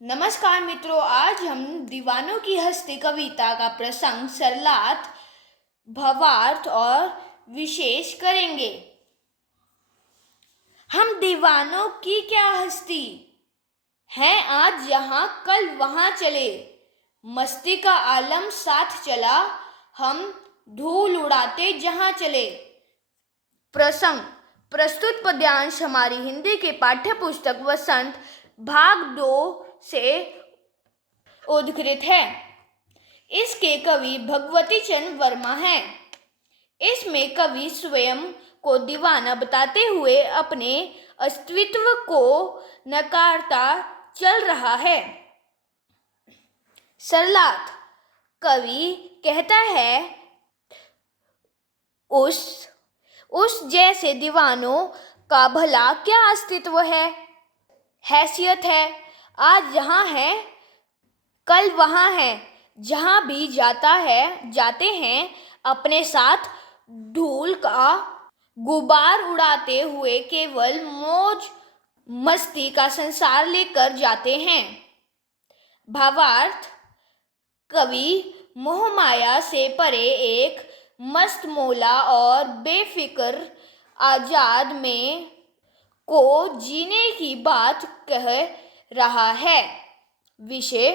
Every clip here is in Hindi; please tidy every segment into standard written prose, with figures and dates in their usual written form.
नमस्कार मित्रों, आज हम दीवानों की हस्ती कविता का प्रसंग सरलार्थ, भावार्थ और विशेष करेंगे। हम दीवानों की क्या हस्ती हैं, आज यहाँ कल वहाँ चले, मस्ती का आलम साथ चला, हम धूल उड़ाते जहाँ चले। प्रसंग प्रस्तुत पद्यांश हमारी हिंदी के पाठ्य पुस्तक वसंत भाग 2 से उद्धृत है। इसके कवि भगवती चंद्र वर्मा हैं। इसमें कवि स्वयं को दीवाना बताते हुए अपने अस्तित्व को नकारता चल रहा है। सरलार्थ कवि कहता है, उस जैसे दीवानों का भला क्या अस्तित्व है, हैसियत है। आज यहाँ है कल वहाँ है, जहाँ भी जाते हैं अपने साथ धूल का गुबार उड़ाते हुए केवल मौज मस्ती का संसार लेकर जाते हैं। भावार्थ कवि मोह माया से परे एक मस्त मौला और बेफिक्र आजाद में को जीने की बात कह रहा है। विषय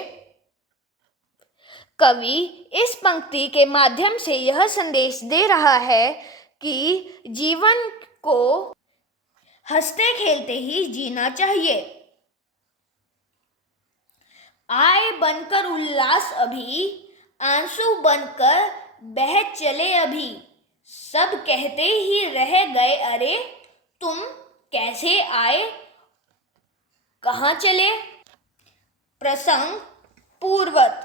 कवि इस पंक्ति के माध्यम से यह संदेश दे रहा है कि जीवन को हंसते खेलते ही जीना चाहिए। आए बनकर उल्लास अभी, आंसू बनकर बह चले अभी, सब कहते ही रह गए अरे तुम कैसे आए कहाँ चले। प्रसंग पूर्वत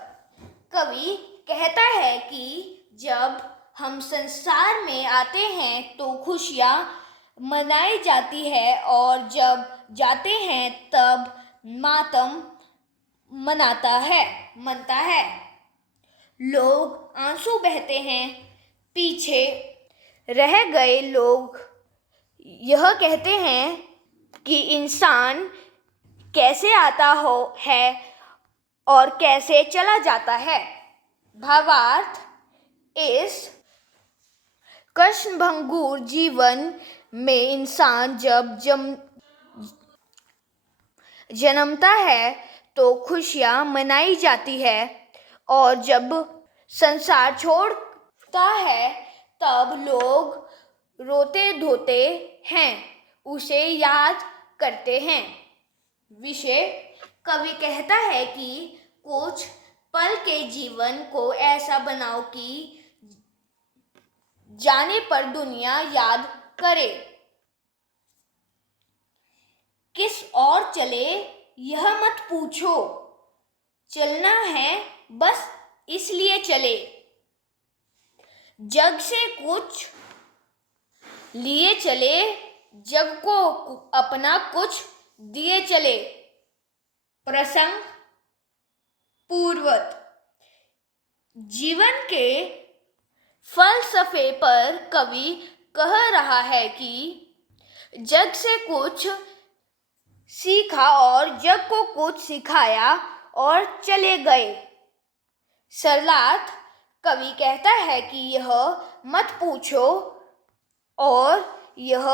कवि कहता है कि जब हम संसार में आते हैं तो खुशियाँ मनाई जाती है और जब जाते हैं तब मातम मनता है। लोग आंसू बहते हैं, पीछे रह गए लोग यह कहते हैं कि इंसान कैसे आता है और कैसे चला जाता है। भावार्थ इस कष्टभंगुर जीवन में इंसान जब जन्मता है तो खुशियाँ मनाई जाती है और जब संसार छोड़ता है तब लोग रोते धोते हैं, उसे याद करते हैं। विषय कवि कहता है कि कुछ पल के जीवन को ऐसा बनाओ कि जाने पर दुनिया याद करे। किस और चले यह मत पूछो, चलना है बस इसलिए चले, जग से कुछ लिए चले, जग को अपना कुछ दिए चले। प्रसंग पूर्वत जीवन के फलसफे पर कवि कह रहा है कि जग से कुछ सीखा और जग को कुछ सिखाया और चले गए। सरलार्थ कवि कहता है कि यह मत पूछो और यह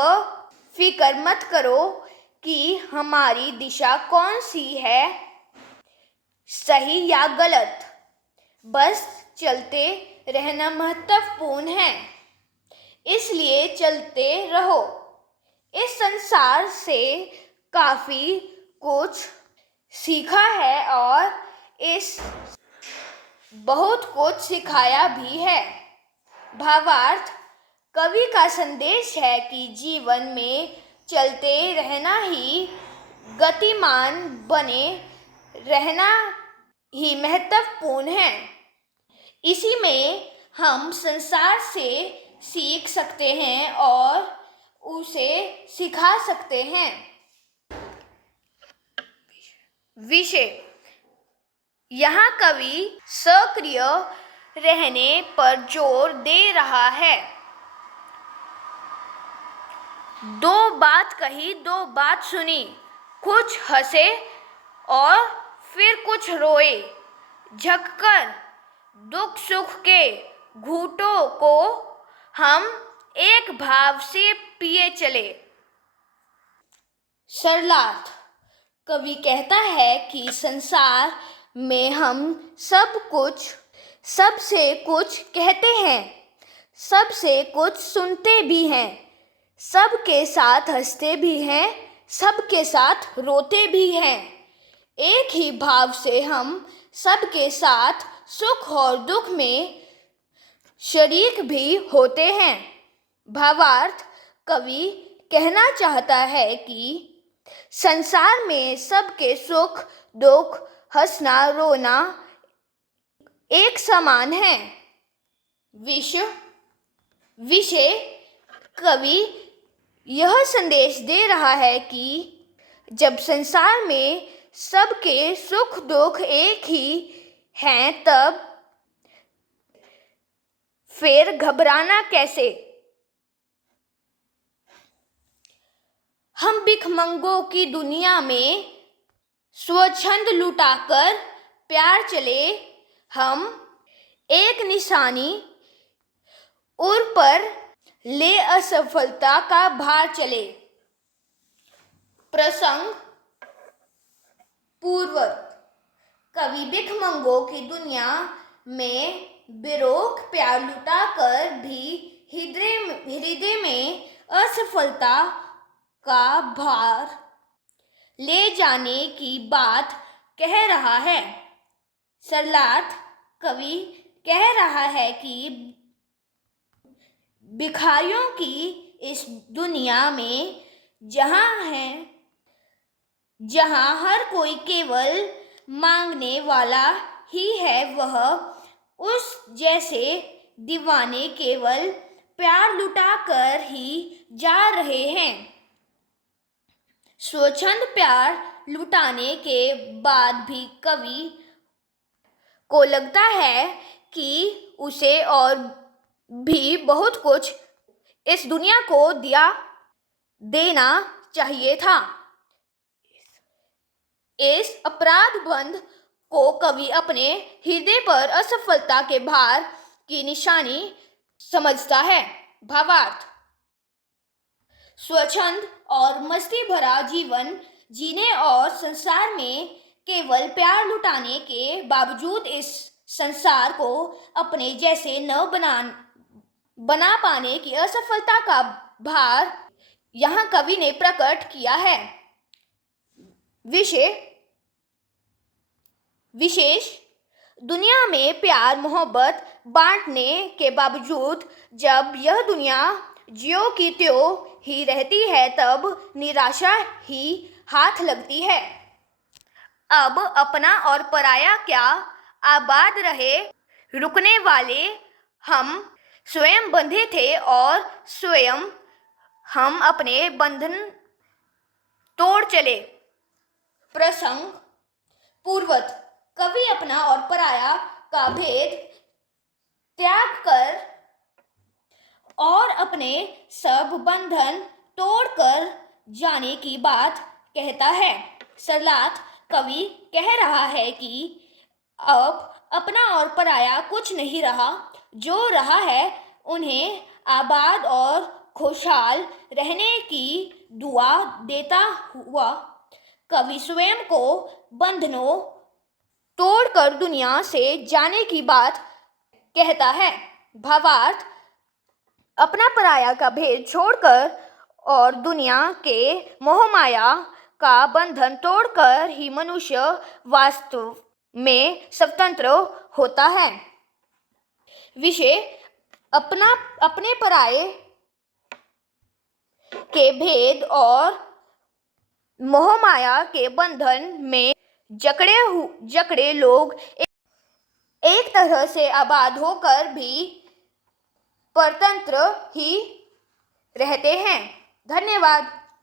फिक्र मत करो कि हमारी दिशा कौन सी है, सही या गलत, बस चलते रहना महत्वपूर्ण है, इसलिए चलते रहो। इस संसार से काफी कुछ सीखा है और इस बहुत कुछ सिखाया भी है। भावार्थ कवि का संदेश है कि जीवन में चलते रहना ही, गतिमान बने रहना ही महत्वपूर्ण है। इसी में हम संसार से सीख सकते हैं और उसे सिखा सकते हैं। विषय यहाँ कवि सक्रिय रहने पर जोर दे रहा है। दो बात कही, दो बात सुनी, कुछ हंसे और फिर कुछ रोए, झककर दुख सुख के घूंटों को हम एक भाव से पिए चले। सरलार्थ। कवि कहता है कि संसार में हम सबसे कुछ कहते हैं, सबसे कुछ सुनते भी हैं, सबके साथ हंसते भी हैं, सबके साथ रोते भी हैं। एक ही भाव से हम सबके साथ सुख और दुख में शरीक भी होते हैं। भावार्थ। कवि कहना चाहता है कि संसार में सबके सुख दुख, हंसना रोना एक समान है। विषय। कवि यह संदेश दे रहा है कि जब संसार में सबके सुख दुख एक ही हैं, तब फिर घबराना कैसे। हम भिखमंगों की दुनिया में स्वच्छंद लुटाकर प्यार चले, हम एक निशानी उर पर ले असफलता का भार चले। प्रसंग पूर्वत। कवि भिखमंगों की दुनिया में बेरोक प्यार लुटाकर भी हृदय में असफलता का भार ले जाने की बात कह रहा है। सरलार्थ। कवि कह रहा है कि भिखारियों की इस दुनिया में जहाँ हर कोई केवल मांगने वाला ही है, वह उस जैसे दीवाने केवल प्यार लुटाकर ही जा रहे हैं। स्वच्छंद प्यार लुटाने के बाद भी कवि को लगता है कि उसे और भी बहुत कुछ इस दुनिया को देना चाहिए था। इस अपराध बंध को कवि अपने हृदय पर असफलता के भार की निशानी समझता है। भावार्थ। स्वच्छंद और मस्ती भरा जीवन जीने और संसार में केवल प्यार लुटाने के बावजूद इस संसार को अपने जैसे न बना पाने की असफलता का भार यहाँ कवि ने प्रकट किया है। विशेष। दुनिया में प्यार मोहब्बत बांटने के बावजूद जब यह दुनिया ज्यों की त्यों ही रहती है, तब निराशा ही हाथ लगती है। अब अपना और पराया क्या आबाद रहे, रुकने वाले हम स्वयं बंधे थे और स्वयं हम अपने बंधन तोड़ चले। प्रसंग पूर्वत। कवि अपना और पराया का भेद त्याग कर और अपने सब बंधन तोड़कर जाने की बात कहता है। सरलार्थ। कवि कह रहा है कि अब अपना और पराया कुछ नहीं रहा, जो रहा है उन्हें आबाद और खुशहाल रहने की दुआ देता हुआ कवि स्वयं को बंधनों तोड़कर दुनिया से जाने की बात कहता है। भावार्थ। अपना पराया का भेद छोड़कर और दुनिया के मोह माया का बंधन तोड़कर ही मनुष्य वास्तव में स्वतंत्र होता है। विषय। अपने पराये के भेद और मोह माया के बंधन में जकड़े लोग एक तरह से आबाद होकर भी परतंत्र ही रहते हैं। धन्यवाद।